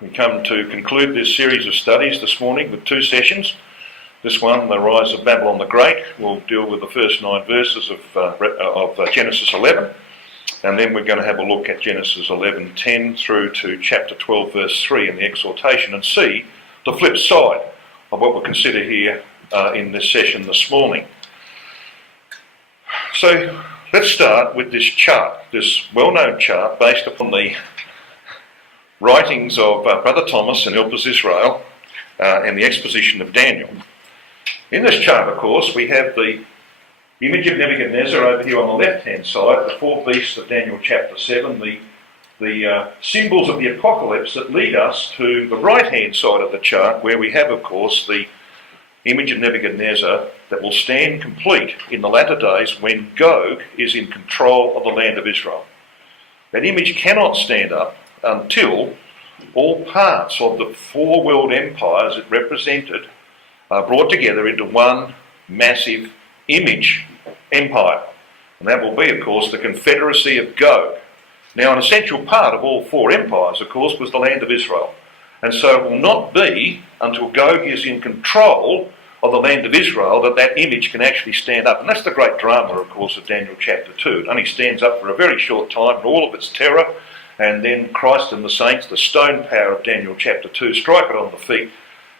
We come to conclude this series of studies this morning with two sessions. This one, the rise of Babylon the Great, will deal with the first 9 verses of Genesis 11, and then we're going to have a look at Genesis 11:10 through to chapter 12 verse 3 in the exhortation, and see the flip side of what we'll consider here in this session this morning. So let's start with this chart, this well-known chart based upon the writings of Brother Thomas and Elpis Israel and the exposition of Daniel. In this chart, of course, we have the image of Nebuchadnezzar over here on the left-hand side, the 4 beasts of Daniel chapter 7, the symbols of the apocalypse that lead us to the right-hand side of the chart, where we have, of course, the image of Nebuchadnezzar that will stand complete in the latter days when Gog is in control of the land of Israel. That image cannot stand up until all parts of the 4 world empires it represented are brought together into one massive image empire. And that will be, of course, the Confederacy of Gog. Now, an essential part of all 4 empires, of course, was the land of Israel. And so it will not be until Gog is in control of the land of Israel that that image can actually stand up. And that's the great drama, of course, of Daniel chapter 2. It only stands up for a very short time in all of its terror, and then Christ and the saints, the stone power of Daniel chapter 2, strike it on the feet,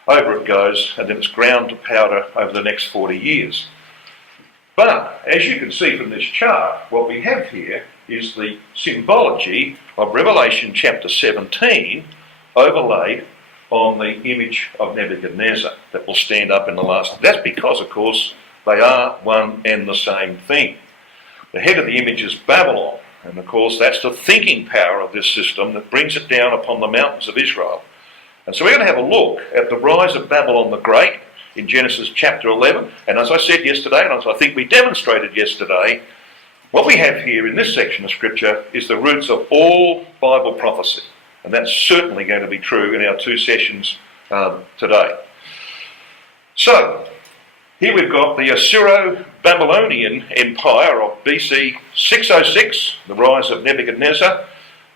over it goes, and then it's ground to powder over the next 40 years. But, as you can see from this chart, what we have here is the symbology of Revelation chapter 17 overlaid on the image of Nebuchadnezzar that will stand up in the last. That's because, of course, they are one and the same thing. The head of the image is Babylon, and of course that's the thinking power of this system that brings it down upon the mountains of Israel. And so we're going to have a look at the rise of Babylon the Great in Genesis chapter 11. And as I said yesterday, and as I think we demonstrated yesterday, what we have here in this section of Scripture is the roots of all Bible prophecy. And that's certainly going to be true in our 2 sessions today. So, here we've got the Assyro-Babylonian Empire of BC 606, the rise of Nebuchadnezzar,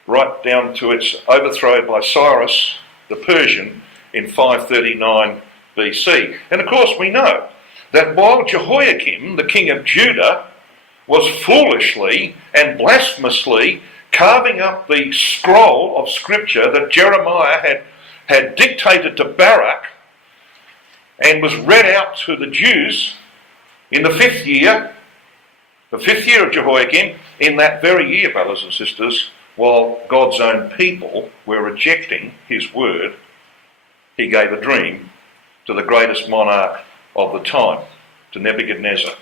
right down to its overthrow by Cyrus the Persian in 539 BC. And of course we know that while Jehoiakim, the king of Judah, was foolishly and blasphemously carving up the scroll of Scripture that Jeremiah had dictated to Barak and was read out to the Jews in the 5th year of Jehoiakim, in that very year, brothers and sisters, while God's own people were rejecting his word, he gave a dream to the greatest monarch of the time, to Nebuchadnezzar.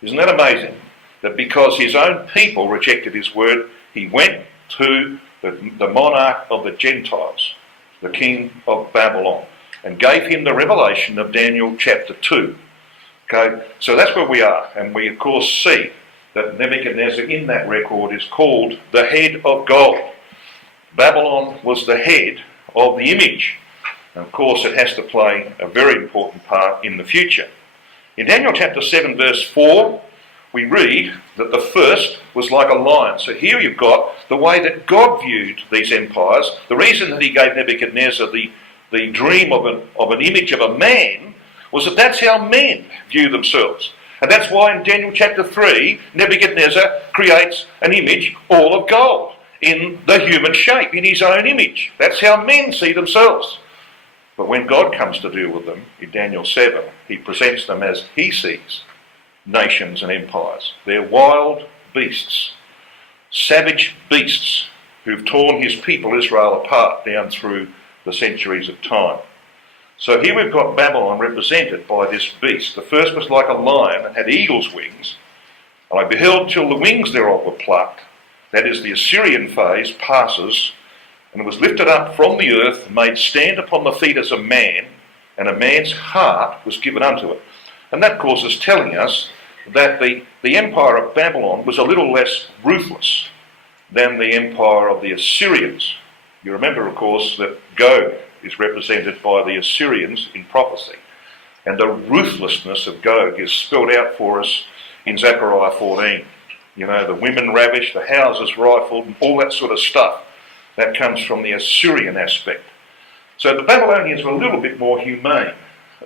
Isn't that amazing? That because his own people rejected his word, he went to the monarch of the Gentiles, the king of Babylon, and gave him the revelation of Daniel chapter 2. Okay, so that's where we are, and we of course see that Nebuchadnezzar in that record is called the head of gold. Babylon was the head of the image. And of course it has to play a very important part in the future. In Daniel chapter 7 verse 4, we read that the first was like a lion. So here you've got the way that God viewed these empires. The reason that he gave Nebuchadnezzar the dream of an image of a man was that that's how men view themselves. And that's why in Daniel chapter 3, Nebuchadnezzar creates an image all of gold in the human shape, in his own image. That's how men see themselves. But when God comes to deal with them, in Daniel 7, he presents them as he sees nations and empires. They're wild beasts, savage beasts who've torn his people Israel apart down through the centuries of time. So here we've got Babylon represented by this beast. The first was like a lion and had eagle's wings. And I beheld till the wings thereof were plucked. That is, the Assyrian phase passes, and it was lifted up from the earth, made stand upon the feet as a man, and a man's heart was given unto it. And that, of course, is telling us that the empire of Babylon was a little less ruthless than the empire of the Assyrians. You remember, of course, that Gog is represented by the Assyrians in prophecy. And the ruthlessness of Gog is spelled out for us in Zechariah 14. You know, the women ravished, the houses rifled, and all that sort of stuff. That comes from the Assyrian aspect. So the Babylonians were a little bit more humane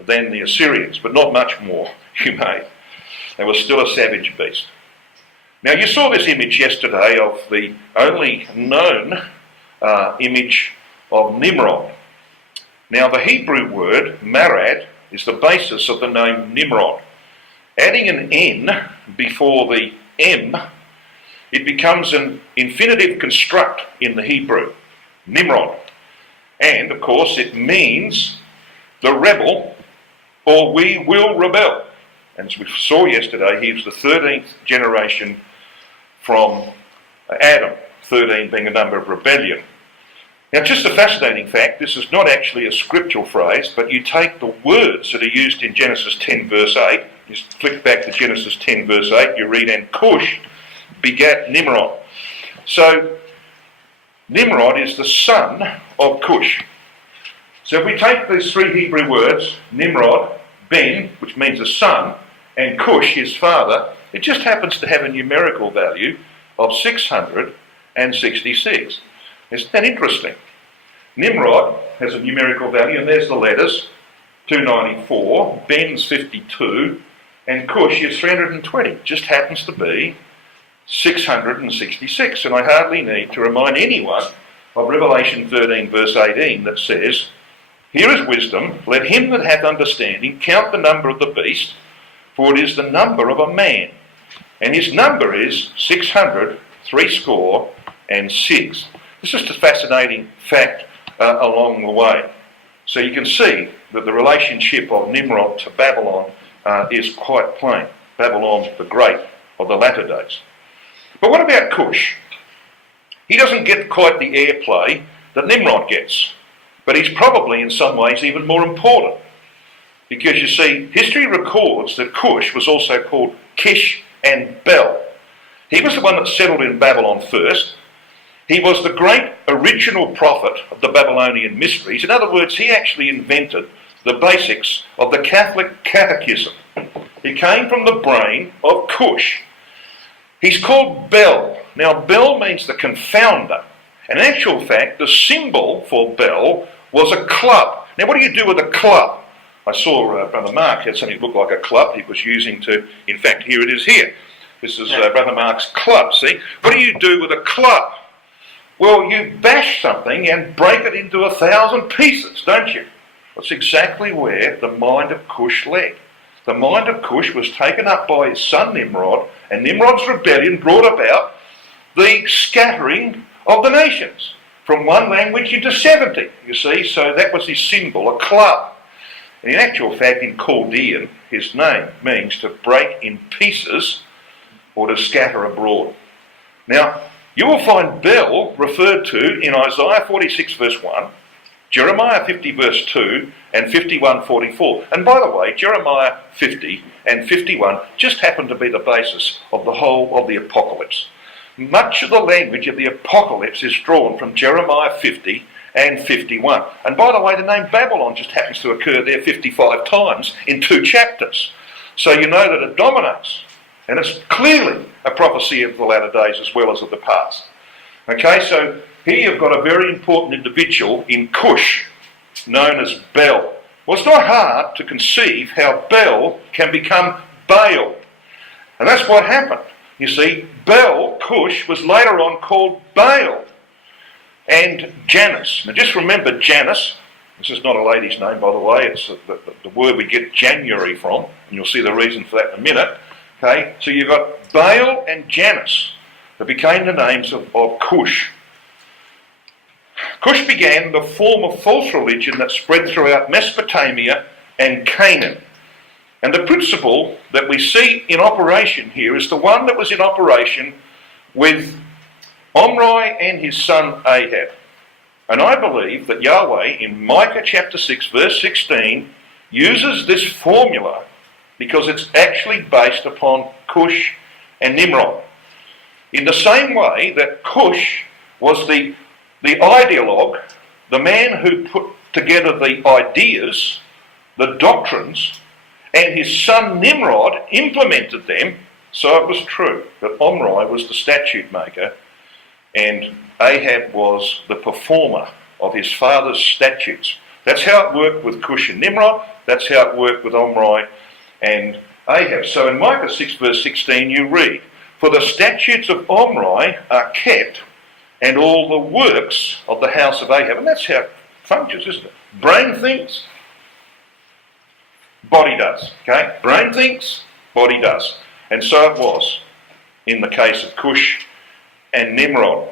than the Assyrians, but not much more humane. They were still a savage beast. Now you saw this image yesterday of the only known image of Nimrod. Now the Hebrew word marad is the basis of the name Nimrod. Adding an N before the M, it becomes an infinitive construct in the Hebrew, Nimrod. And of course it means the rebel, or we will rebel. And as we saw yesterday, he was the 13th generation from Adam, 13 being a number of rebellion. Now just a fascinating fact, this is not actually a scriptural phrase, but you take the words that are used in Genesis 10 verse 8, just flick back to Genesis 10 verse 8, you read, and Cush begat Nimrod. So Nimrod is the son of Cush. So if we take these three Hebrew words, Nimrod, Ben, which means a son, and Cush, his father, it just happens to have a numerical value of 666. Isn't that interesting? Nimrod has a numerical value, and there's the letters, 294, Ben's 52, and Cush is 320. Just happens to be 666. And I hardly need to remind anyone of Revelation 13 verse 18 that says, here is wisdom, let him that hath understanding count the number of the beast, for it is the number of a man. And his number is 666. This is just a fascinating fact along the way. So you can see that the relationship of Nimrod to Babylon is quite plain. Babylon the Great of the latter days. But what about Cush? He doesn't get quite the airplay that Nimrod gets, but he's probably in some ways even more important. Because you see, history records that Cush was also called Kish and Bel. He was the one that settled in Babylon first. He was the great original prophet of the Babylonian mysteries. In other words, he actually invented the basics of the Catholic catechism. He came from the brain of Cush. He's called Bel. Now, Bel means the confounder. And in actual fact, the symbol for Bel was a club. Now, what do you do with a club? I saw Brother Mark had something that looked like a club he was using to, in fact, here it is here. This is Brother Mark's club, see? What do you do with a club? Well, you bash something and break it into 1,000 pieces, don't you? That's exactly where the mind of Cush led. The mind of Cush was taken up by his son Nimrod, and Nimrod's rebellion brought about the scattering of the nations from one language into 70, you see. So that was his symbol, a club. And in actual fact, in Chaldean, his name means to break in pieces or to scatter abroad. Now, you will find Bel referred to in Isaiah 46 verse 1, Jeremiah 50 verse 2, and 51:44. And by the way, Jeremiah 50 and 51 just happen to be the basis of the whole of the Apocalypse. Much of the language of the Apocalypse is drawn from Jeremiah 50 and 51. And by the way, the name Babylon just happens to occur there 55 times in 2 chapters. So you know that it dominates. And it's clearly a prophecy of the latter days as well as of the past. Okay, so here you've got a very important individual in Cush, known as Bel. Well, it's not hard to conceive how Bel can become Baal. And that's what happened. You see, Bel, Cush, was later on called Baal. And Janus. Now just remember Janus. This is not a lady's name, by the way. It's the word we get January from. And you'll see the reason for that in a minute. Okay, so you've got Baal and Janus that became the names of Cush. Cush began the form of false religion that spread throughout Mesopotamia and Canaan. And the principle that we see in operation here is the one that was in operation with Omri and his son Ahab. And I believe that Yahweh in Micah chapter 6 verse 16 uses this formula because it's actually based upon Cush and Nimrod. In the same way that Cush was the ideologue, the man who put together the ideas, the doctrines, and his son Nimrod implemented them, so it was true that Omri was the statute maker and Ahab was the performer of his father's statutes. That's how it worked with Cush and Nimrod. That's how it worked with Omri and Ahab. So in Micah 6 verse 16 you read, "For the statutes of Omri are kept, and all the works of the house of Ahab." And that's how it functions, isn't it? Brain thinks, body does. Okay? Brain thinks, body does. And so it was in the case of Cush and Nimrod.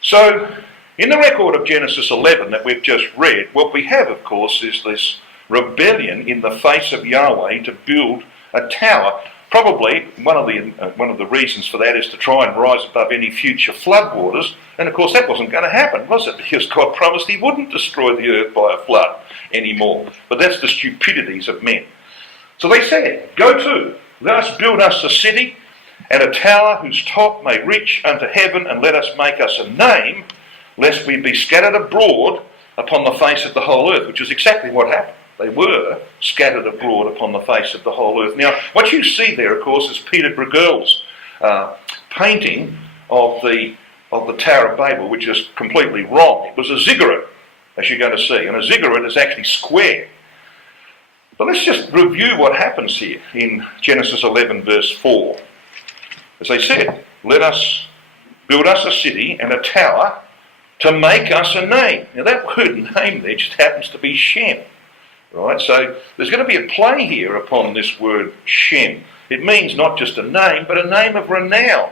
So, in the record of Genesis 11 that we've just read, what we have, of course, is this rebellion in the face of Yahweh to build a tower. Probably one of the reasons for that is to try and rise above any future floodwaters. And of course that wasn't going to happen, was it? Because God promised he wouldn't destroy the earth by a flood anymore. But that's the stupidities of men. So they said, "Go to, let us build us a city and a tower whose top may reach unto heaven, and let us make us a name, lest we be scattered abroad upon the face of the whole earth," which is exactly what happened. They were scattered abroad upon the face of the whole earth. Now, what you see there, of course, is Peter Bruegel's painting of the Tower of Babel, which is completely wrong. It was a ziggurat, as you're going to see, and a ziggurat is actually square. But let's just review what happens here in Genesis 11, verse 4. As they said, "Let us build us a city and a tower to make us a name." Now, that word name there just happens to be Shem. Right, so there's going to be a play here upon this word Shem. It means not just a name, but a name of renown.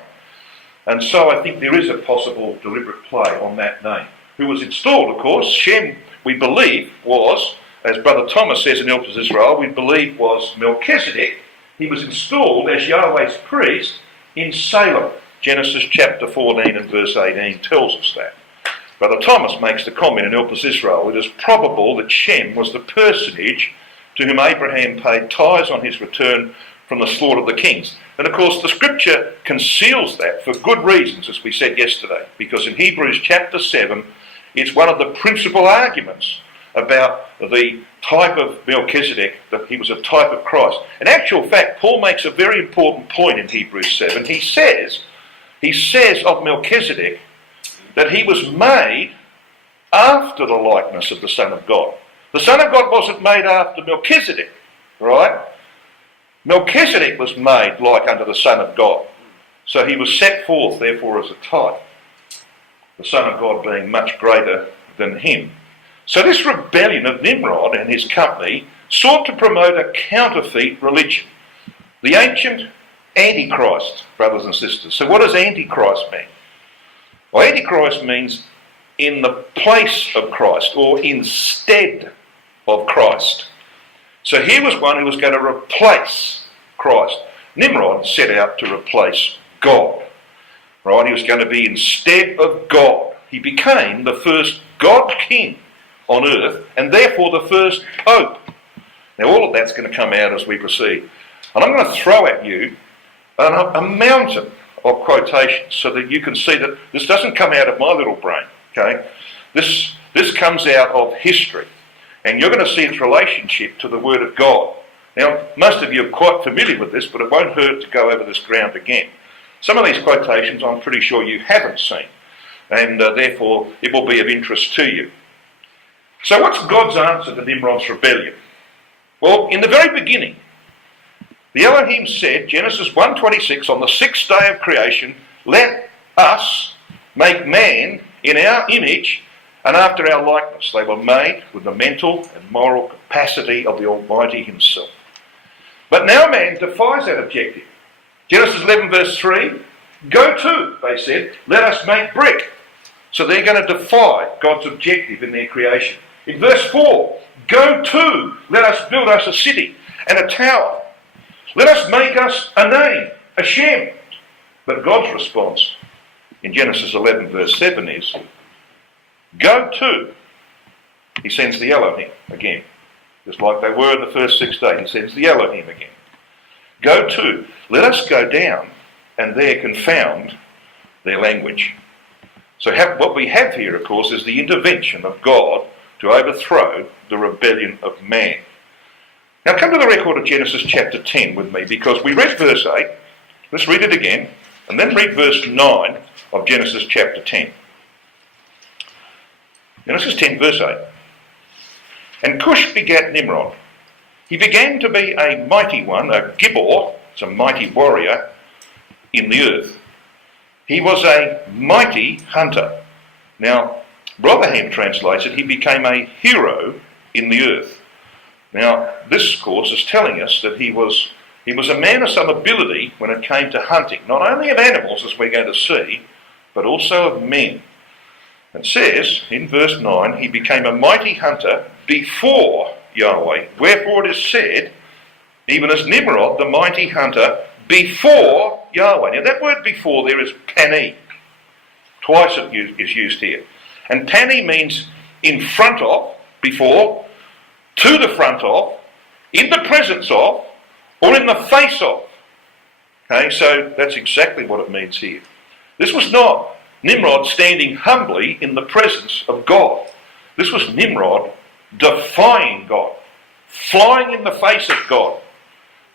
And so I think there is a possible deliberate play on that name. Who was installed, of course, Shem, we believe, was, as Brother Thomas says in Ilpis Israel, we believe was Melchizedek. He was installed as Yahweh's priest in Salem. Genesis chapter 14 and verse 18 tells us that. Brother Thomas makes the comment in Ilpis Israel, "It is probable that Shem was the personage to whom Abraham paid tithes on his return from the slaughter of the kings." And of course the scripture conceals that for good reasons, as we said yesterday, because in Hebrews chapter 7 it's one of the principal arguments about the type of Melchizedek, that he was a type of Christ. In actual fact, Paul makes a very important point in Hebrews 7. He says of Melchizedek that he was made after the likeness of the Son of God. The Son of God wasn't made after Melchizedek, right? Melchizedek was made like unto the Son of God. So he was set forth, therefore, as a type. The Son of God being much greater than him. So this rebellion of Nimrod and his company sought to promote a counterfeit religion. The ancient Antichrist, brothers and sisters. So what does Antichrist mean? Well, Antichrist means in the place of Christ, or instead of Christ. So here was one who was going to replace Christ. Nimrod set out to replace God. Right? He was going to be instead of God. He became the first God king on earth, and therefore the first pope. Now all of that's going to come out as we proceed. And I'm going to throw at you a mountain of quotations so that you can see that this doesn't come out of my little brain, okay? This comes out of history, and you're going to see its relationship to the Word of God. Now, most of you are quite familiar with this, but it won't hurt to go over this ground again. Some of these quotations I'm pretty sure you haven't seen, and therefore it will be of interest to you. So what's God's answer to Nimrod's rebellion? Well, in the very beginning, the Elohim said, Genesis 1:26, on the sixth day of creation, "Let us make man in our image and after our likeness." They were made with the mental and moral capacity of the Almighty himself. But now man defies that objective. Genesis 11 verse 3, "Go to," they said, "let us make brick." So they're going to defy God's objective in their creation. In verse 4, "Go to, let us build us a city and a tower. Let us make us a name, a Shem." But God's response in Genesis 11 verse 7 is, "Go to." He sends the Elohim again. Just like they were in the first 6 days, he sends the Elohim again. "Go to, let us go down and there confound their language." So what we have here, of course, is the intervention of God to overthrow the rebellion of man. Now come to the record of Genesis chapter 10 with me, because we read verse 8. Let's read it again, and then read verse 9 of Genesis chapter 10. Genesis 10 verse 8. And Cush begat Nimrod. He began to be a mighty one, a Gibbor, it's a mighty warrior in the earth. He was a mighty hunter. Now, Rotherham translates it, he became a hero in the earth. Now, this, of course, is telling us that he was a man of some ability when it came to hunting, not only of animals, as we're going to see, but also of men. It says, in verse 9, he became a mighty hunter before Yahweh. Wherefore it is said, even as Nimrod, the mighty hunter, before Yahweh. Now that word before there is pani. Twice it is used here. And pani means in front of, before, to the front of, in the presence of, or in the face of. Okay, so that's exactly what it means here. This was not Nimrod standing humbly in the presence of God. This was Nimrod defying God, flying in the face of God,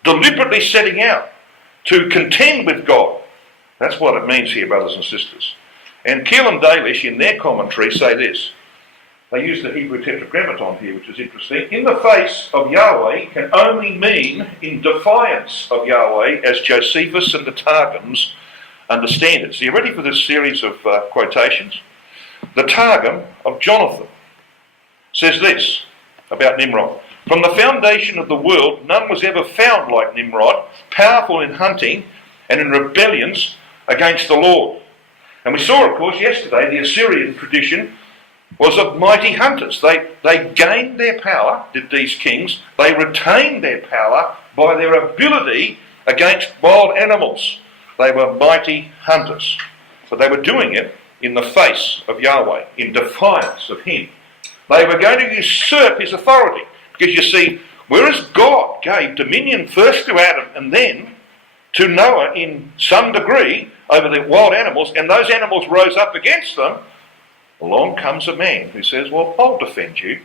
deliberately setting out to contend with God. That's what it means here, brothers and sisters. And Keel and Dalish, in their commentary, say this. They use the Hebrew tetragrammaton here, which is interesting. In the face of Yahweh can only mean in defiance of Yahweh, as Josephus and the Targums understand it. So you ready for this series of quotations? The Targum of Jonathan says this about Nimrod. From the foundation of the world, none was ever found like Nimrod, powerful in hunting and in rebellions against the Lord. And we saw, of course, yesterday, the Assyrian tradition was of mighty hunters. They gained their power, did these kings. They retained their power by their ability against wild animals. They were mighty hunters. But they were doing it in the face of Yahweh, in defiance of him. They were going to usurp his authority. Because you see, whereas God gave dominion first to Adam and then to Noah in some degree over the wild animals, and those animals rose up against them, along comes a man who says, well, I'll defend you.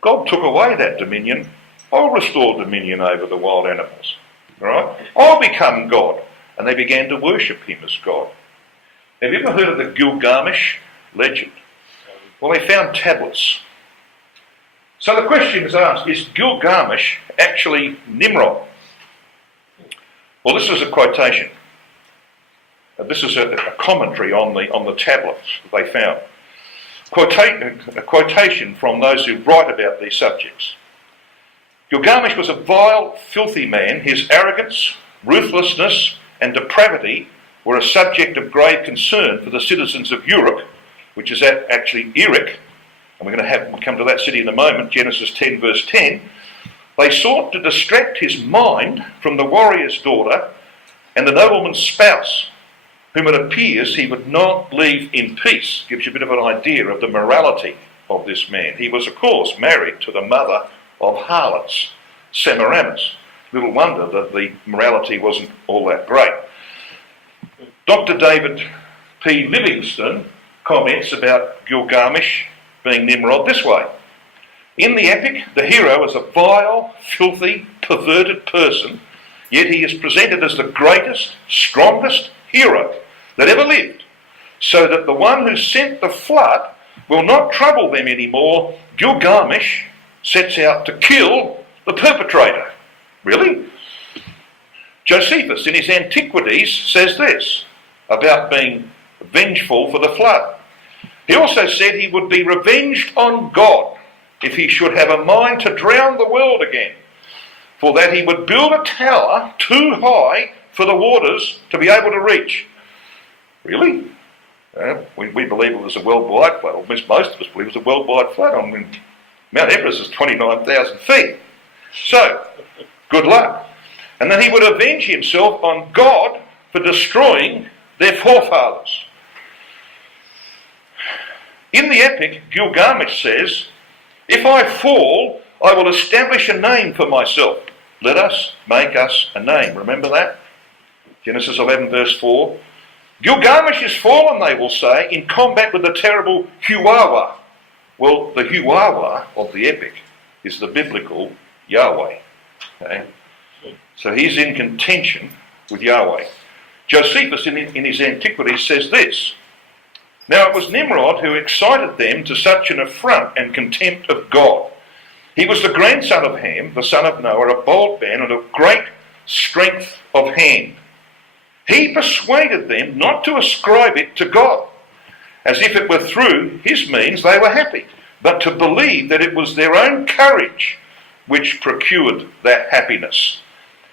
God took away that dominion. I'll restore dominion over the wild animals. All right? I'll become God. And they began to worship him as God. Have you ever heard of the Gilgamesh legend? Well, they found tablets. So the question is asked, is Gilgamesh actually Nimrod? Well, this is a quotation. This is a commentary on the tablets that they found. A quotation from those who write about these subjects. Gilgamesh was a vile, filthy man. His arrogance, ruthlessness, and depravity were a subject of grave concern for the citizens of Uruk, which is actually Erech, and we're going to come to that city in a moment, Genesis 10 verse 10. They sought to distract his mind from the warrior's daughter and the nobleman's spouse, whom it appears he would not leave in peace. Gives you a bit of an idea of the morality of this man. He was, of course, married to the mother of harlots, Semiramis. Little wonder that the morality wasn't all that great. Dr. David P. Livingston comments about Gilgamesh being Nimrod this way. In the epic, the hero is a vile, filthy, perverted person, yet he is presented as the greatest, strongest hero that ever lived, so that the one who sent the flood will not trouble them anymore. Gilgamesh sets out to kill the perpetrator. Really? Josephus, in his Antiquities, says this about being vengeful for the flood. He also said he would be revenged on God if he should have a mind to drown the world again, for that he would build a tower too high for the waters to be able to reach. Really? We believe it was a worldwide flood, or most of us believe it was a worldwide flood. I mean, Mount Everest is 29,000 feet. So, good luck. And then he would avenge himself on God for destroying their forefathers. In the epic, Gilgamesh says, if I fall, I will establish a name for myself. Let us make us a name. Remember that? Genesis 11 verse 4. Gilgamesh is fallen, they will say, in combat with the terrible Huwawa. Well, the Huwawa of the epic is the biblical Yahweh. Okay? So he's in contention with Yahweh. Josephus in his Antiquities says this Now it was Nimrod who excited them to such an affront and contempt of God. He was the grandson of Ham, the son of Noah, a bold man and of great strength of hand. He persuaded them not to ascribe it to God, as if it were through his means they were happy, but to believe that it was their own courage which procured that happiness.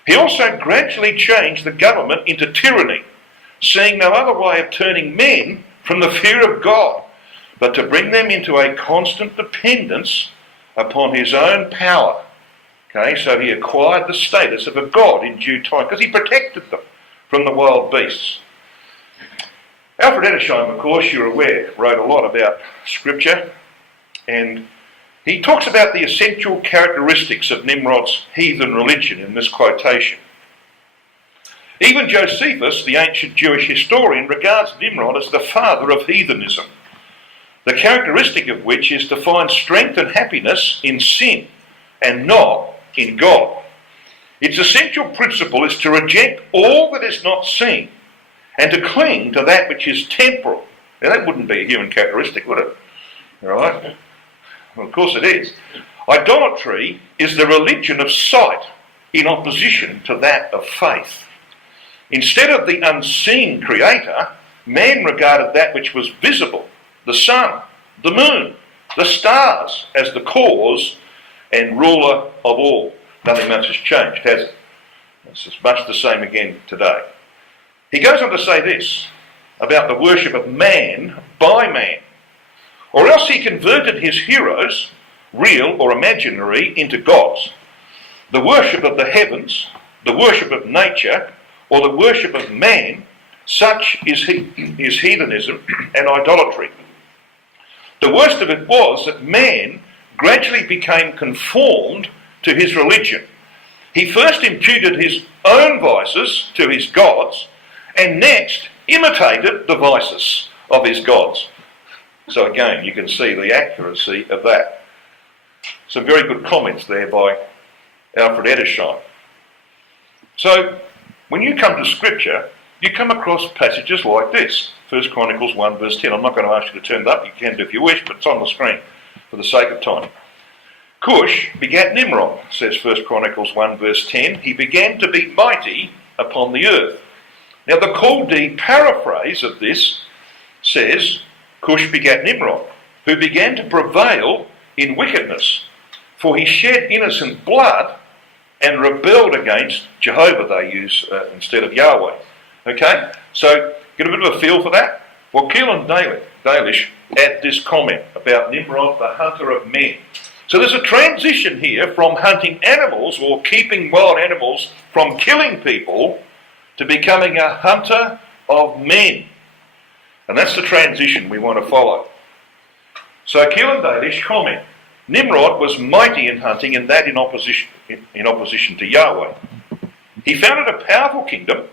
He also gradually changed the government into tyranny, seeing no other way of turning men from the fear of God, but to bring them into a constant dependence upon his own power. Okay, so he acquired the status of a god in due time, because he protected them from the wild beasts. Alfred Edersheim, of course, you're aware, wrote a lot about Scripture, and he talks about the essential characteristics of Nimrod's heathen religion in this quotation. Even Josephus, the ancient Jewish historian, regards Nimrod as the father of heathenism, the characteristic of which is to find strength and happiness in sin and not in God. Its essential principle is to reject all that is not seen and to cling to that which is temporal. Now that wouldn't be a human characteristic, would it? All right? Well, of course it is. Idolatry is the religion of sight in opposition to that of faith. Instead of the unseen creator, man regarded that which was visible, the sun, the moon, the stars, as the cause and ruler of all. Nothing much has changed, has it? It's much the same again today. He goes on to say this about the worship of man by man. Or else he converted his heroes, real or imaginary, into gods. The worship of the heavens, the worship of nature, or the worship of man, such is heathenism and idolatry. The worst of it was that man gradually became conformed to his religion. He first imputed his own vices to his gods, and next imitated the vices of his gods. So again, you can see the accuracy of that. Some very good comments there by Alfred Edersheim. So, when you come to Scripture, you come across passages like this. 1 Chronicles 1 verse 10. I'm not going to ask you to turn it up. You can do if you wish, but it's on the screen for the sake of time. Cush begat Nimrod, says 1 Chronicles 1 verse 10. He began to be mighty upon the earth. Now the Chaldee paraphrase of this says, Cush begat Nimrod, who began to prevail in wickedness, for he shed innocent blood and rebelled against Jehovah, they use instead of Yahweh. Okay, so get a bit of a feel for that? Well, Keelan Dalish add this comment about Nimrod, the hunter of men. So there's a transition here from hunting animals or keeping wild animals from killing people to becoming a hunter of men. And that's the transition we want to follow. So Keelan Dalish comment, Nimrod was mighty in hunting, and that in opposition to Yahweh. He founded a powerful kingdom,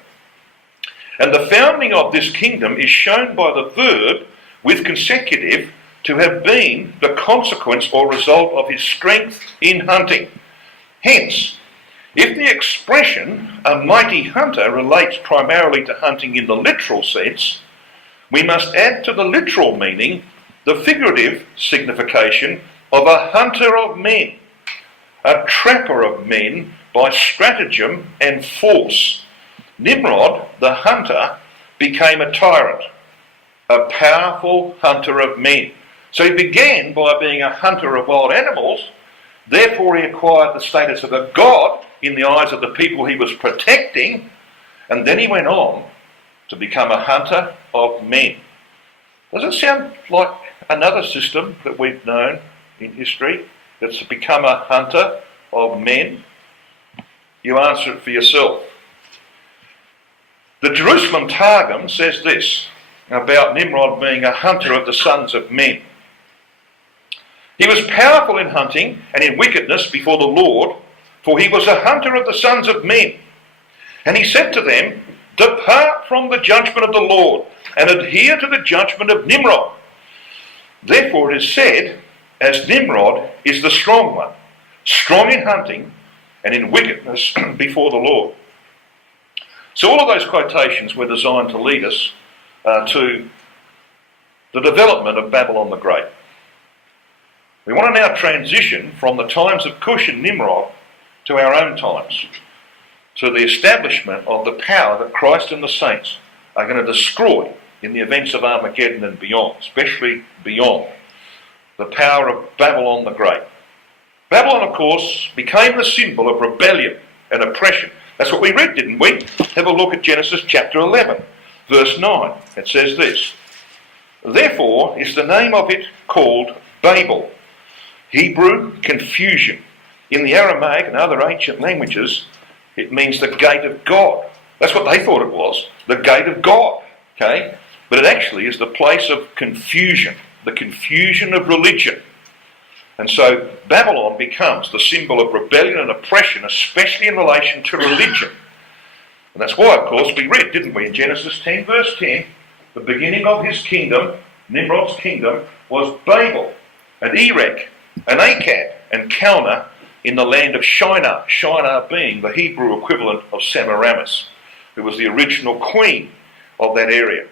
and the founding of this kingdom is shown by the verb with consecutive to have been the consequence or result of his strength in hunting. Hence, if the expression a mighty hunter relates primarily to hunting in the literal sense, we must add to the literal meaning the figurative signification of a hunter of men, a trapper of men by stratagem and force. Nimrod, the hunter, became a tyrant, a powerful hunter of men. So he began by being a hunter of wild animals, therefore he acquired the status of a god in the eyes of the people he was protecting, and then he went on to become a hunter of men. Does it sound like another system that we've known in history that's to become a hunter of men? You answer it for yourself. The Jerusalem Targum says this about Nimrod being a hunter of the sons of men. He was powerful in hunting and in wickedness before the Lord, for he was a hunter of the sons of men. And he said to them, Depart from the judgment of the Lord, and adhere to the judgment of Nimrod. Therefore it is said, as Nimrod is the strong one, strong in hunting and in wickedness before the Lord. So all of those quotations were designed to lead us to the development of Babylon the Great. We want to now transition from the times of Cush and Nimrod to our own times, to the establishment of the power that Christ and the saints are going to destroy in the events of Armageddon and beyond, especially beyond, the power of Babylon the Great. Babylon, of course, became the symbol of rebellion and oppression. That's what we read, didn't we? Have a look at Genesis chapter 11, verse 9. It says this: "Therefore is the name of it called Babel." Hebrew, confusion. In the Aramaic and other ancient languages, it means the gate of God. That's what they thought it was, the gate of God. Okay? But it actually is the place of confusion, the confusion of religion. And so Babylon becomes the symbol of rebellion and oppression, especially in relation to religion. And that's why, of course, we read, didn't we, in Genesis 10, verse 10, the beginning of his kingdom, Nimrod's kingdom, was Babel, and Erech, and Akkad, and Calneh in the land of Shinar, Shinar being the Hebrew equivalent of Semiramis, who was the original queen of that area.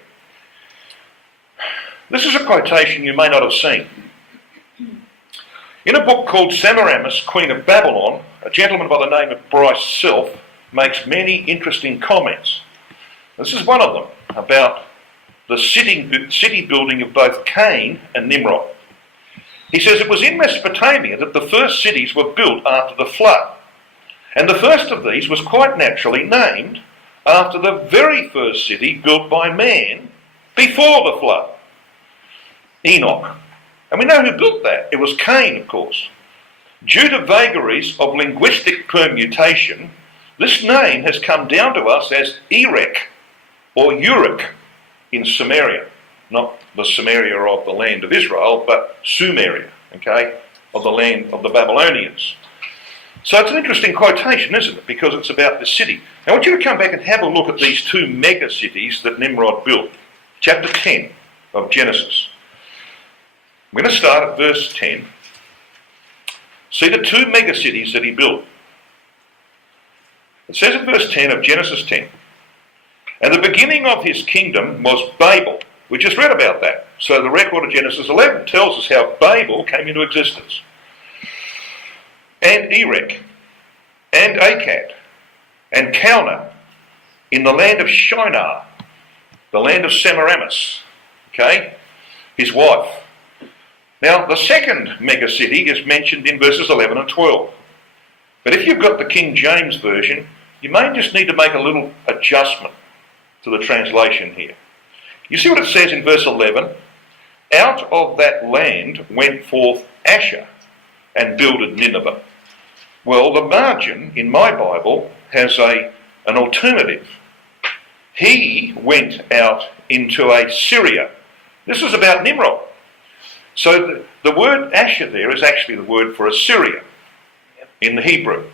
This is a quotation you may not have seen. In a book called Semiramis, Queen of Babylon, a gentleman by the name of Bryce Self makes many interesting comments. This is one of them, about the city building of both Cain and Nimrod. He says it was in Mesopotamia that the first cities were built after the flood. And the first of these was quite naturally named after the very first city built by man before the flood, Enoch. And we know who built that. It was Cain, of course. Due to vagaries of linguistic permutation, this name has come down to us as Erech or Uruk in Samaria. Not the Samaria of the land of Israel, but Sumeria, okay, of the land of the Babylonians. So it's an interesting quotation, isn't it? Because it's about the city. Now I want you to come back and have a look at these two mega cities that Nimrod built. Chapter 10 of Genesis. I'm going to start at verse 10. See the two mega cities that he built. It says in verse 10 of Genesis 10, "And the beginning of his kingdom was Babel." We just read about that. So the record of Genesis 11 tells us how Babel came into existence. "And Erech, and Akkad, and Calneh, in the land of Shinar, the land of Semiramis," okay, his wife. Now, the second mega city is mentioned in verses 11 and 12. But if you've got the King James Version, you may just need to make a little adjustment to the translation here. You see what it says in verse 11? "Out of that land went forth Asher, and builded Nineveh." Well, the margin in my Bible has an alternative. "He went out into Assyria." This is about Nimrod. So the word Asher there is actually the word for Assyria in the Hebrew.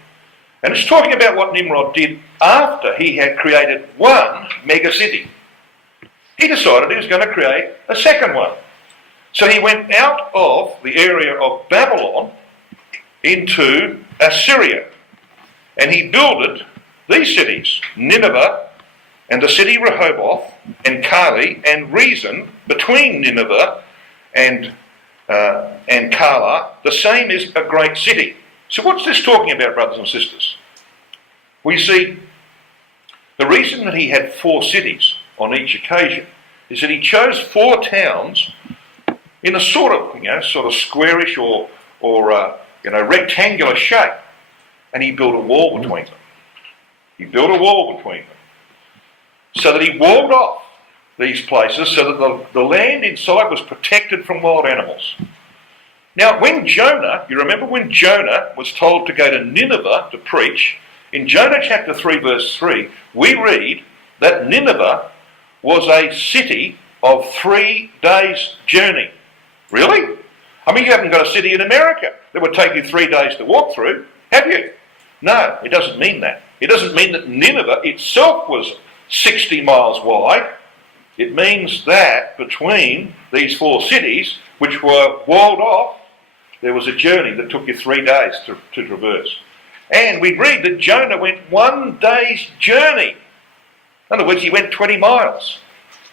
And it's talking about what Nimrod did after he had created one mega city. He decided he was going to create a second one. So he went out of the area of Babylon into Assyria. And he builded these cities, Nineveh, and the city Rehoboth, and Kali, and Rezin, between Nineveh and Kala. The same is a great city. So what's this talking about, brothers and sisters? We see the reason that he had 4 cities on each occasion is that he chose 4 towns in a sort of squarish or rectangular shape, and he built a wall between them. He built a wall between them, so that he walled off these places, so that the land inside was protected from wild animals. Now, when Jonah, you remember when Jonah was told to go to Nineveh to preach, in Jonah chapter 3 verse 3, we read that Nineveh was a city of 3 days' journey. Really? I mean, you haven't got a city in America that would take you 3 days to walk through, have you? No, it doesn't mean that. It doesn't mean that Nineveh itself was 60 miles wide. It means that between these 4 cities, which were walled off, there was a journey that took you 3 days to traverse. And we read that Jonah went 1 day's journey. In other words, he went 20 miles.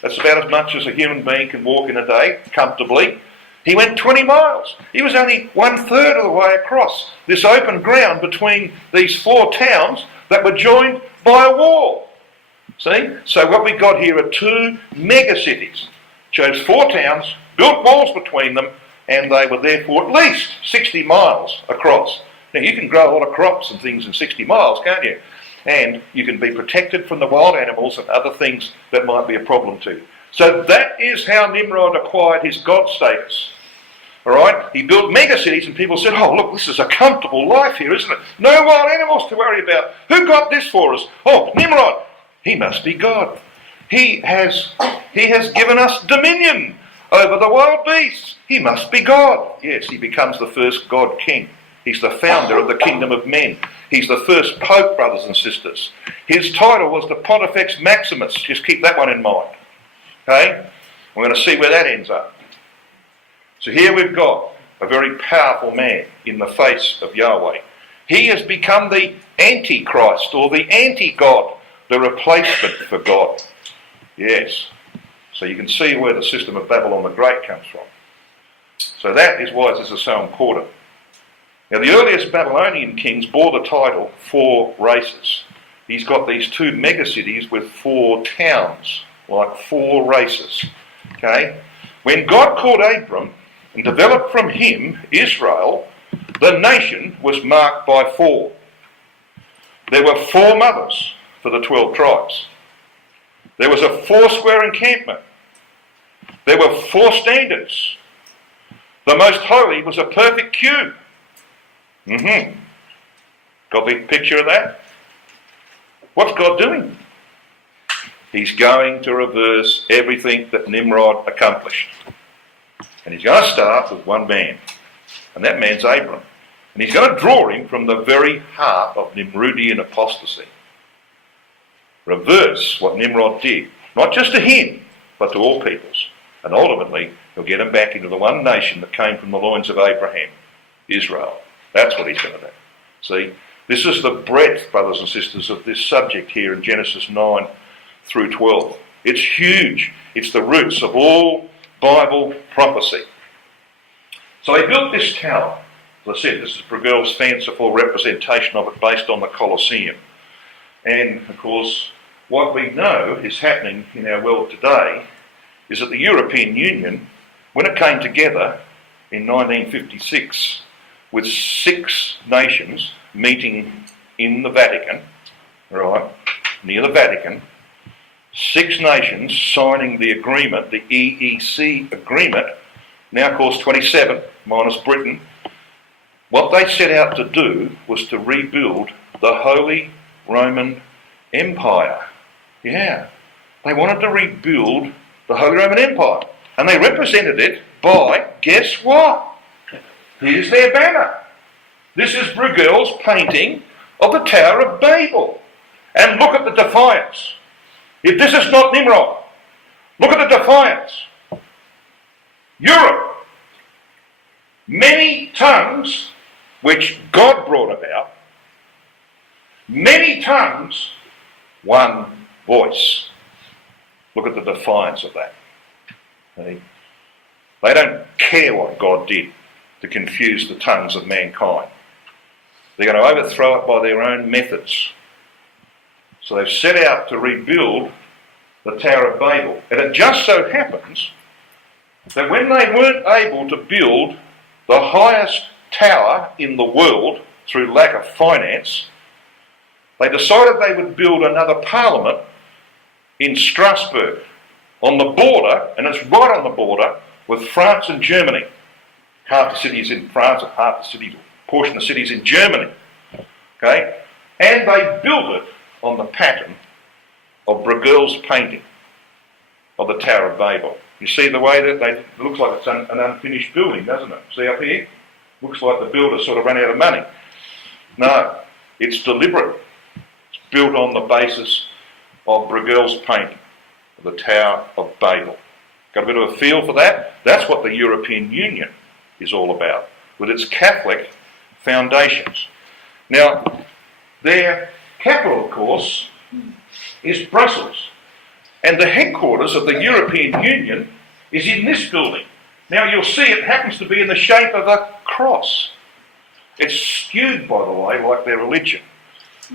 That's about as much as a human being can walk in a day, comfortably. He went 20 miles. He was only 1/3 of the way across this open ground between these 4 towns that were joined by a wall. See? So what we got here are 2 mega cities. Chose 4 towns, built walls between them, and they were therefore at least 60 miles across. Now you can grow a lot of crops and things in 60 miles, can't you? And you can be protected from the wild animals and other things that might be a problem to you. So that is how Nimrod acquired his God status. Alright? He built mega cities and people said, oh look, this is a comfortable life here, isn't it? No wild animals to worry about. Who got this for us? Oh, Nimrod. He must be God. He has given us dominion over the wild beasts. He must be God. Yes, he becomes the first God king. He's the founder of the kingdom of men. He's the first pope, brothers and sisters. His title was the Pontifex Maximus. Just keep that one in mind. Okay? We're going to see where that ends up. So here we've got a very powerful man in the face of Yahweh. He has become the Antichrist or the anti-God, the replacement for God. Yes. So you can see where the system of Babylon the Great comes from. So that is why this is so important. Now the earliest Babylonian kings bore the title 4 races. He's got these 2 megacities with 4 towns, like 4 races. Okay? When God called Abram and developed from him Israel, the nation was marked by 4. There were 4 mothers for the 12 tribes. There was a 4-square encampment. There were 4 standards. The most holy was a perfect cube. Got the picture of that? What's God doing? He's going to reverse everything that Nimrod accomplished. And he's going to start with one man. And that man's Abram. And he's going to draw him from the very heart of Nimrodian apostasy. Reverse what Nimrod did. Not just to him, but to all peoples. And ultimately, he'll get them back into the one nation that came from the loins of Abraham, Israel. That's what he's going to do. See, this is the breadth, brothers and sisters, of this subject here in Genesis 9 through 12. It's huge. It's the roots of all Bible prophecy. So he built this tower. As I said, this is Bruegel's fanciful representation of it based on the Colosseum. And, of course, what we know is happening in our world today is that the European Union, when it came together in 1956, with 6 nations meeting in the Vatican, right, near the Vatican, 6 nations signing the agreement, the EEC agreement, now of course 27 minus Britain. What they set out to do was to rebuild the Holy Roman Empire. Yeah, they wanted to rebuild the Holy Roman Empire. And they represented it by, guess what? Here's their banner. This is Bruegel's painting of the Tower of Babel. And look at the defiance. If this is not Nimrod, look at the defiance. Europe. Many tongues which God brought about. Many tongues, one voice. Look at the defiance of that. They don't care what God did to confuse the tongues of mankind. They're going to overthrow it by their own methods. So they've set out to rebuild the Tower of Babel. And it just so happens that when they weren't able to build the highest tower in the world through lack of finance, they decided they would build another parliament in Strasbourg on the border, and it's right on the border with France and Germany. Half the city is in France and half the city, portion of the city is in Germany. Okay? And they built it on the pattern of Bruegel's painting of the Tower of Babel. You see the way that it looks like it's an unfinished building, doesn't it? See up here? Looks like the builder sort of ran out of money. No, it's deliberate. It's built on the basis of Bruegel's painting of the Tower of Babel. Got a bit of a feel for that? That's what the European Union is all about, with its Catholic foundations. Now, their capital, of course, is Brussels. And the headquarters of the European Union is in this building. Now you'll see it happens to be in the shape of a cross. It's skewed, by the way, like their religion.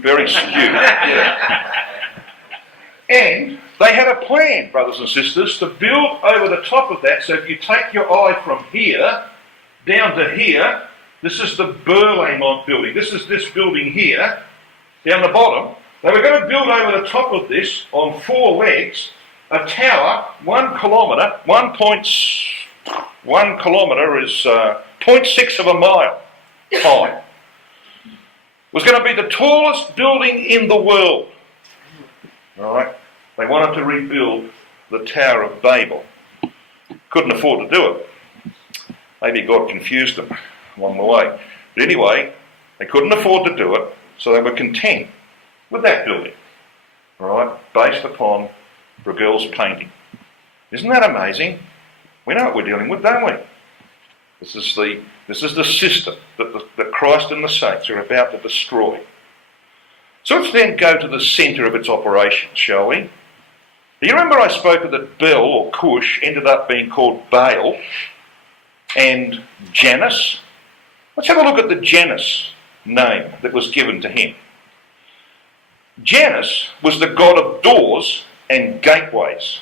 Very skewed. Yeah. And they had a plan, brothers and sisters, to build over the top of that. So if you take your eye from here down to here, this is the Berlaymont building. This is this building here, down the bottom. They were going to build over the top of this on 4 legs a tower 1 kilometre. 1 kilometre is 0.6 of a mile high. It was going to be the tallest building in the world. All right. They wanted to rebuild the Tower of Babel. Couldn't afford to do it. Maybe God confused them along the way. But anyway, they couldn't afford to do it, so they were content with that building. All right, based upon Bruegel's painting. Isn't that amazing? We know what we're dealing with, don't we? This is the system that Christ and the saints are about to destroy. So let's then go to the centre of its operations, shall we? Do you remember I spoke that Bel, or Cush, ended up being called Baal and Janus? Let's have a look at the Janus name that was given to him. Janus was the god of doors and gateways,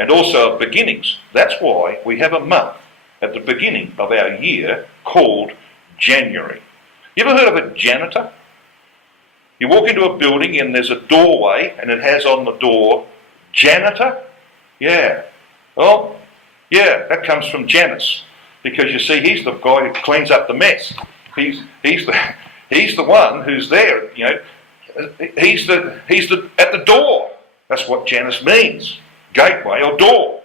and also of beginnings. That's why we have a month at the beginning of our year called January. You ever heard of a janitor? You walk into a building and there's a doorway and it has on the door, janitor? Yeah. Well, yeah, that comes from Janus. Because you see, he's the guy who cleans up the mess. He's the one who's there, you know. He's at the door. That's what Janus means. Gateway or door.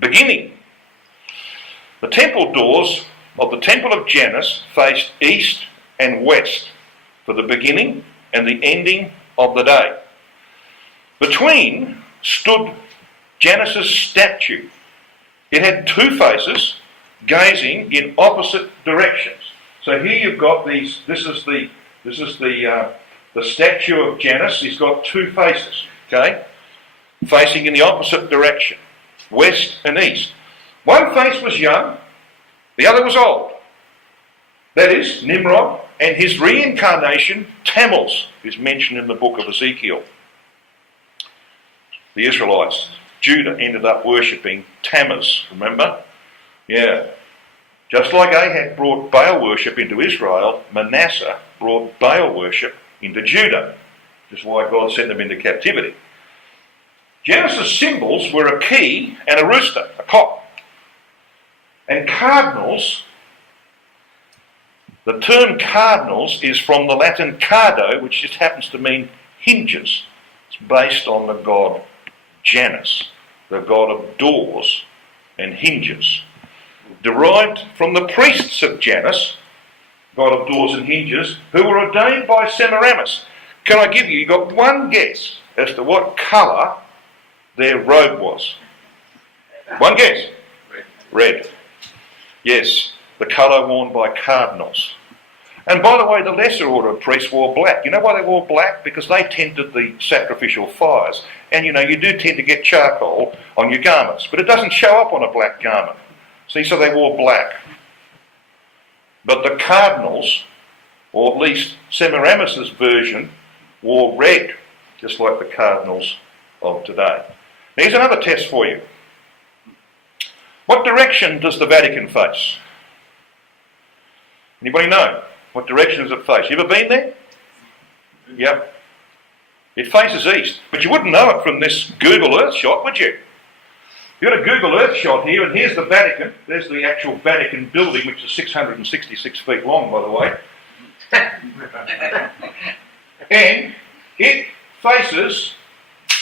Beginning. The temple doors of the temple of Janus faced east and west for the beginning and the ending of the day. Between stood Janus's statue. It had 2 faces gazing in opposite directions. So here you've got these. This is the statue of Janus. He's got 2 faces, okay, facing in the opposite direction, west and east. One face was young, the other was old. That is Nimrod, and his reincarnation, Tammuz, is mentioned in the book of Ezekiel. The Israelites, Judah, ended up worshipping Tammuz, remember? Yeah. Just like Ahab brought Baal worship into Israel, Manasseh brought Baal worship into Judah, which is why God sent them into captivity. Janus's symbols were a key and a rooster, a cock. And cardinals, the term cardinals is from the Latin cardo, which just happens to mean hinges. It's based on the god Janus, the god of doors and hinges. Derived from the priests of Janus, god of doors and hinges, who were ordained by Semiramis. Can I give you got one guess as to what colour their robe was? One guess? Red. Yes, the colour worn by cardinals. And by the way, the lesser order of priests wore black. You know why they wore black? Because they tended the sacrificial fires. And you know, you do tend to get charcoal on your garments, but it doesn't show up on a black garment. See, so they wore black. But the cardinals, or at least Semiramis's version, wore red, just like the cardinals of today. Now, here's another test for you. What direction does the Vatican face? Anybody know? What direction does it face? You ever been there? Yep. It faces east. But you wouldn't know it from this Google Earth shot, would you? You've got a Google Earth shot here, and here's the Vatican. There's the actual Vatican building, which is 666 feet long, by the way. And it faces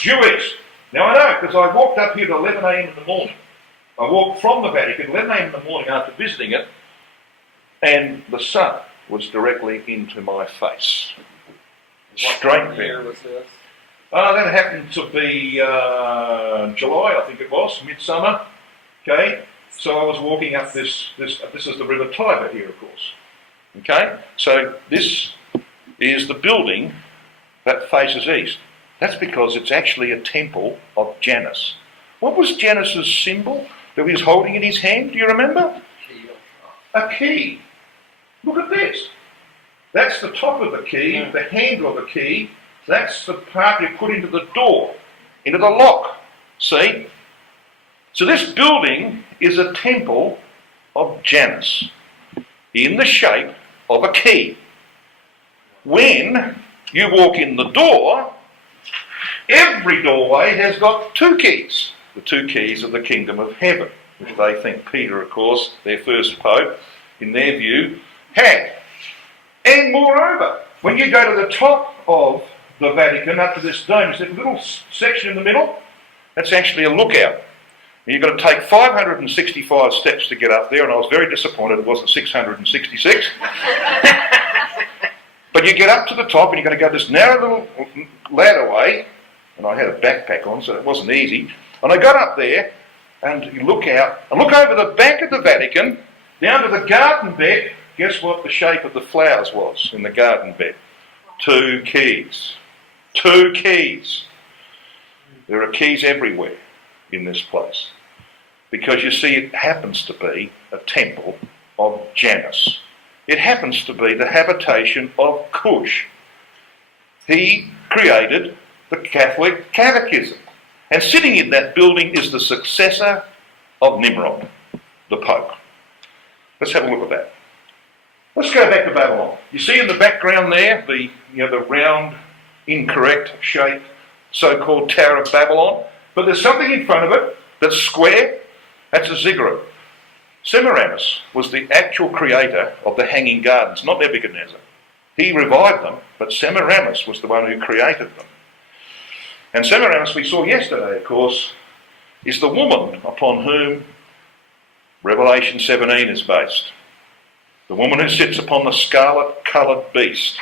due east. Now I know, because I walked up here at 11 a.m. in the morning. I walked from the Vatican 11 a.m. in the morning after visiting it, and the sun was directly into my face. Straight there. Was this? That happened to be July, I think it was, midsummer. Okay, so I was walking up this is the River Tiber here, of course. Okay, so this is the building that faces east. That's because it's actually a temple of Janus. What was Janus's symbol that he was holding in his hand? Do you remember? A key. Look at this. That's the top of the key, the handle of the key. That's the part you put into the door, into the lock. See? So this building is a temple of Janus in the shape of a key. When you walk in the door, every doorway has got two keys. The two keys of the kingdom of heaven, which they think Peter, of course, their first pope, in their view, had. And moreover, when you go to the top of the Vatican, up to this dome, there's a little section in the middle. That's actually a lookout. And you've got to take 565 steps to get up there, and I was very disappointed it wasn't 666. But you get up to the top, and you're going to go this narrow little ladder way, and I had a backpack on, so it wasn't easy. And I got up there, and you look out, and look over the back of the Vatican, down to the garden bed. Guess what the shape of the flowers was in the garden bed? Two keys. Two keys. There are keys everywhere in this place. Because you see, it happens to be a temple of Janus. It happens to be the habitation of Cush. He created the Catholic Catechism. And sitting in that building is the successor of Nimrod, the Pope. Let's have a look at that. Let's go back to Babylon. You see in the background there, the round, incorrect shaped so-called Tower of Babylon. But there's something in front of it that's square. That's a ziggurat. Semiramis was the actual creator of the Hanging Gardens, not Nebuchadnezzar. He revived them, but Semiramis was the one who created them. And Semiramis, we saw yesterday, of course, is the woman upon whom Revelation 17 is based. The woman who sits upon the scarlet-coloured beast.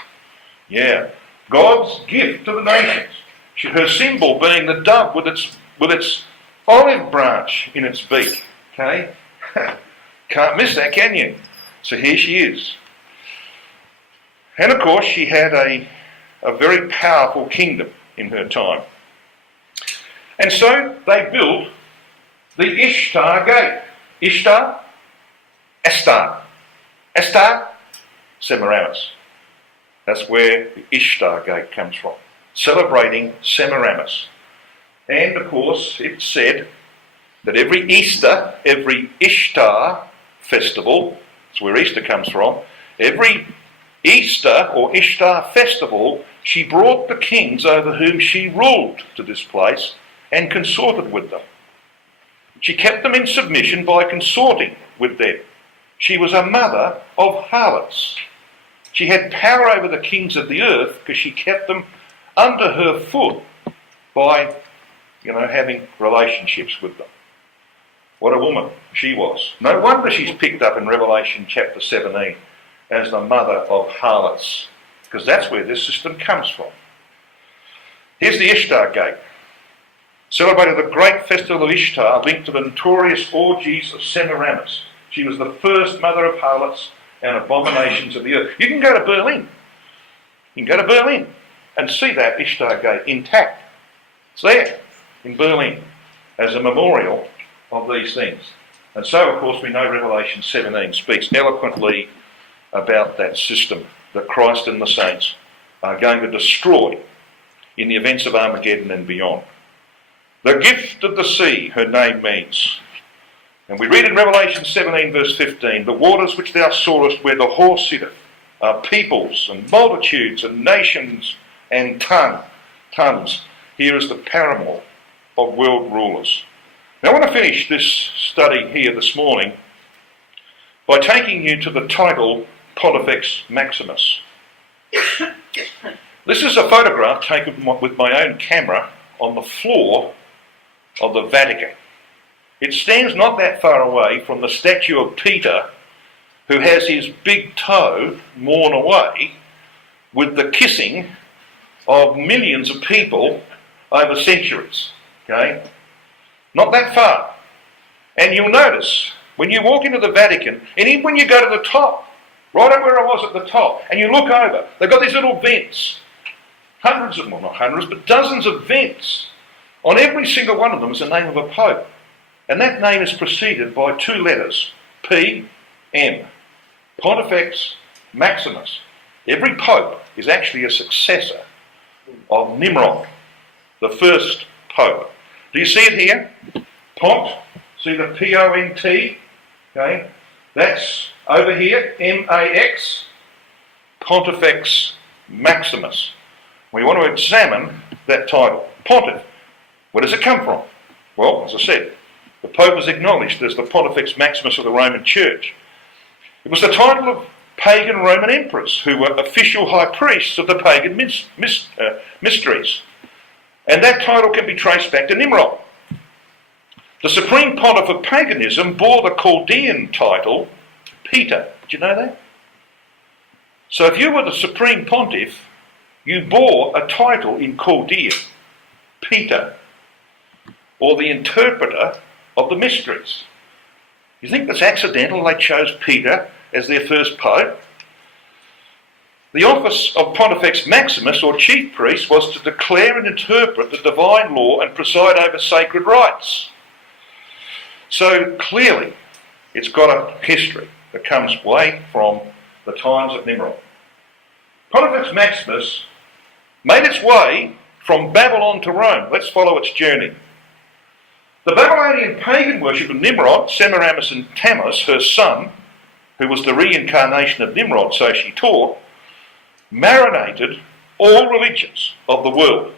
Yeah, God's gift to the nations. Her symbol being the dove with its olive branch in its beak. Okay? Can't miss that, can you? So here she is. And of course, she had a very powerful kingdom in her time. And so they built the Ishtar Gate. Ishtar? Astar. Astar? Semiramis. That's where the Ishtar Gate comes from. Celebrating Semiramis. And of course, it said that every Easter, every Ishtar festival, that's where Easter comes from, every Easter or Ishtar festival, she brought the kings over whom she ruled to this place and consorted with them. She kept them in submission by consorting with them. She was a mother of harlots. She had power over the kings of the earth because she kept them under her foot by, having relationships with them. What a woman she was. No wonder she's picked up in Revelation chapter 17 as the mother of harlots, because that's where this system comes from. Here's the Ishtar Gate. Celebrated the great festival of Ishtar linked to the notorious orgies of Semiramis. She was the first mother of harlots and abominations of the earth. You can go to Berlin. You can go to Berlin and see that Ishtar Gate intact. It's there in Berlin as a memorial of these things. And so, of course, we know Revelation 17 speaks eloquently about that system that Christ and the saints are going to destroy in the events of Armageddon and beyond. The gift of the sea, her name means. And we read in Revelation 17 verse 15, the waters which thou sawest where the horse sitteth are peoples and multitudes and nations and tongues. Here is the paramour of world rulers. Now I want to finish this study here this morning by taking you to the title Pontifex Maximus. This is a photograph taken with my own camera on the floor of the Vatican. It stands not that far away from the statue of Peter, who has his big toe worn away with the kissing of millions of people over centuries. Okay? Not that far. And you'll notice, when you walk into the Vatican, and even when you go to the top, right up where I was at the top, and you look over, they've got these little vents. hundreds of, well not hundreds, but dozens of events. On every single one of them is the name of a pope. And that name is preceded by two letters, P, M, Pontifex Maximus. Every pope is actually a successor of Nimrod, the first pope. Do you see it here? Pont, see the P-O-N-T, okay? That's over here, M-A-X, Pontifex Maximus. We want to examine that title, Pontiff. Where does it come from? Well, as I said, the Pope was acknowledged as the Pontifex Maximus of the Roman Church. It was the title of pagan Roman emperors who were official high priests of the pagan mysteries. And that title can be traced back to Nimrod. The supreme pontiff of paganism bore the Chaldean title Peter. Did you know that? So if you were the supreme pontiff, you bore a title in Chaldean, Peter, or the interpreter of the mysteries. You think that's accidental they chose Peter as their first pope? The office of Pontifex Maximus, or chief priest, was to declare and interpret the divine law and preside over sacred rites. So clearly, it's got a history that comes way from the times of Nimrod. Pontifex Maximus made its way from Babylon to Rome. Let's follow its journey. The Babylonian pagan worship of Nimrod, Semiramis and Tammuz, her son, who was the reincarnation of Nimrod, so she taught, marinated all religions of the world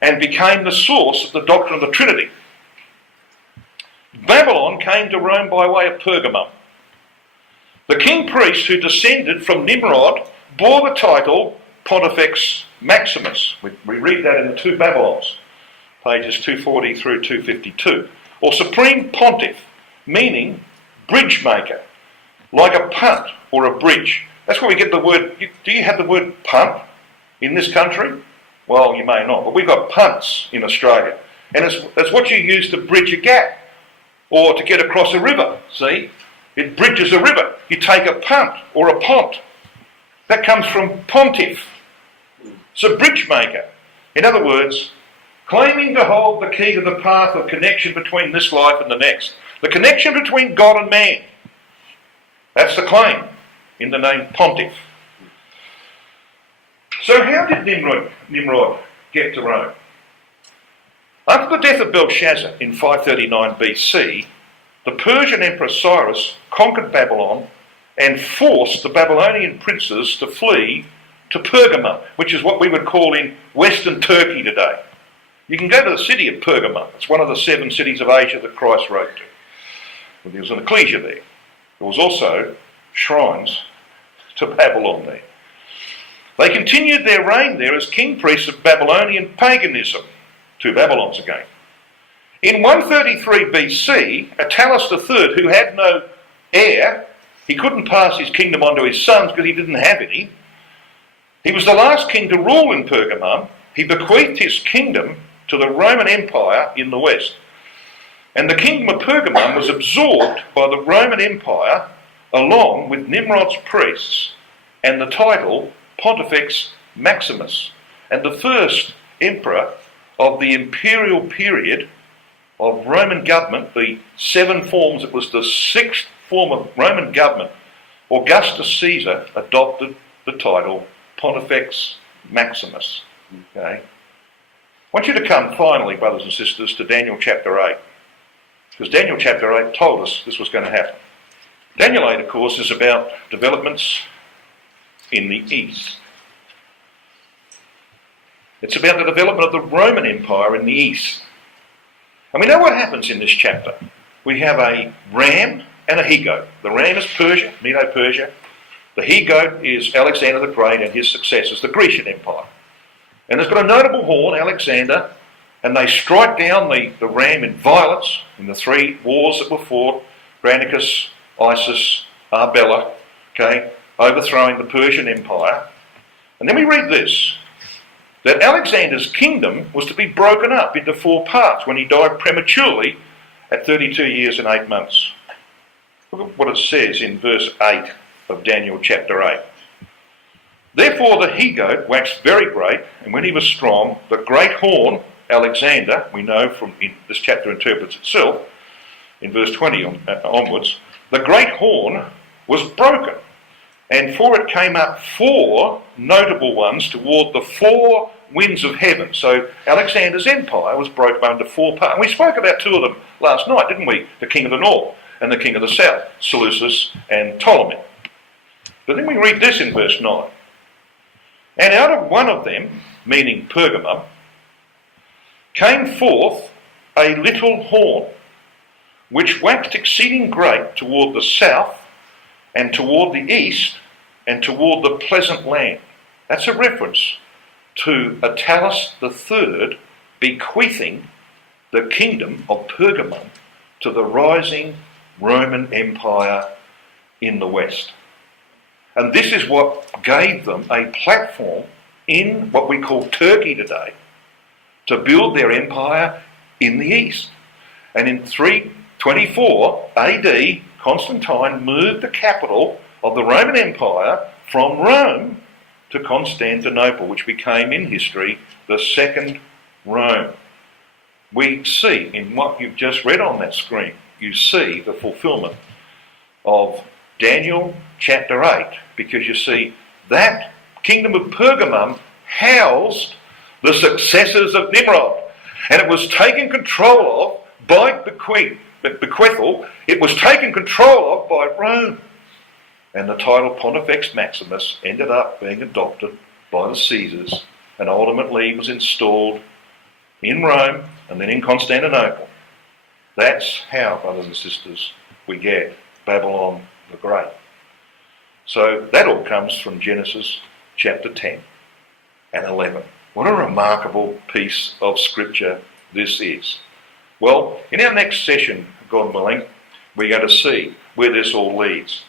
and became the source of the doctrine of the Trinity. Babylon came to Rome by way of Pergamum. The king priest who descended from Nimrod bore the title Pontifex Maximus. We read that in the two Babylons, pages 240 through 252. Or Supreme Pontiff, meaning bridge maker, like a punt or a bridge. That's where we get the word. Do you have the word punt in this country? Well, you may not, but we've got punts in Australia. And it's what you use to bridge a gap or to get across a river, see? It bridges a river. You take a punt or a pont. That comes from pontiff. It's a bridge maker. In other words, claiming to hold the key to the path of connection between this life and the next. The connection between God and man. That's the claim in the name Pontiff. So how did Nimrod get to Rome? After the death of Belshazzar in 539 BC, the Persian Emperor Cyrus conquered Babylon and forced the Babylonian princes to flee to Pergamum, which is what we would call in Western Turkey today. You can go to the city of Pergamum. It's one of the 7 cities of Asia that Christ wrote to. There was an ecclesia there. There was also shrines to Babylon there. They continued their reign there as king priests of Babylonian paganism. 2 Babylons again. In 133 BC, Attalus III, who had no heir, he couldn't pass his kingdom on to his sons because he didn't have any. He was the last king to rule in Pergamum. He bequeathed his kingdom to the Roman Empire in the west. And the kingdom of Pergamum was absorbed by the Roman Empire along with Nimrod's priests and the title Pontifex Maximus, and the first emperor of the imperial period of Roman government, the 7 forms. It was the 6th form of Roman government. Augustus Caesar adopted the title Pontifex Maximus. Okay. I want you to come finally, brothers and sisters, to Daniel chapter 8. Because Daniel chapter 8 told us this was going to happen. Daniel 8, of course, is about developments in the east. It's about the development of the Roman Empire in the east. And we know what happens in this chapter. We have a ram and a he-goat. The ram is Persia, Medo-Persia. The he-goat is Alexander the Great and his successors, the Grecian Empire. And there's got a notable horn, Alexander, and they strike down the ram in violence in the 3 wars that were fought, Granicus, Isis, Arbela, okay, overthrowing the Persian Empire. And then we read this, that Alexander's kingdom was to be broken up into 4 parts when he died prematurely at 32 years and 8 months. Look at what it says in verse 8 of Daniel chapter 8. Therefore the he-goat waxed very great, and when he was strong, the great horn, Alexander, we know from this chapter interprets itself, in verse 20 onwards, the great horn was broken, and for it came up 4 notable ones toward the 4 winds of heaven. So Alexander's empire was broken up into 4 parts. And we spoke about 2 of them last night, didn't we? The king of the north and the king of the south, Seleucus and Ptolemy. But then we read this in verse 9. And out of one of them, meaning Pergamum, came forth a little horn, which waxed exceeding great toward the south, and toward the east, and toward the pleasant land. That's a reference to Attalus III bequeathing the kingdom of Pergamum to the rising Roman Empire in the west. And this is what gave them a platform in what we call Turkey today to build their empire in the east. And in 324 AD, Constantine moved the capital of the Roman Empire from Rome to Constantinople, which became in history the Second Rome. We see in what you've just read on that screen, you see the fulfillment of Daniel chapter 8, because you see that kingdom of Pergamum housed the successors of Nimrod, and it was taken control of by bequeathal, it was taken control of by Rome. And the title Pontifex Maximus ended up being adopted by the Caesars, and ultimately was installed in Rome and then in Constantinople. That's how, brothers and sisters, we get Babylon the Great. So that all comes from Genesis chapter 10 and 11. What a remarkable piece of scripture this is. Well, in our next session, God willing, we're going to see where this all leads.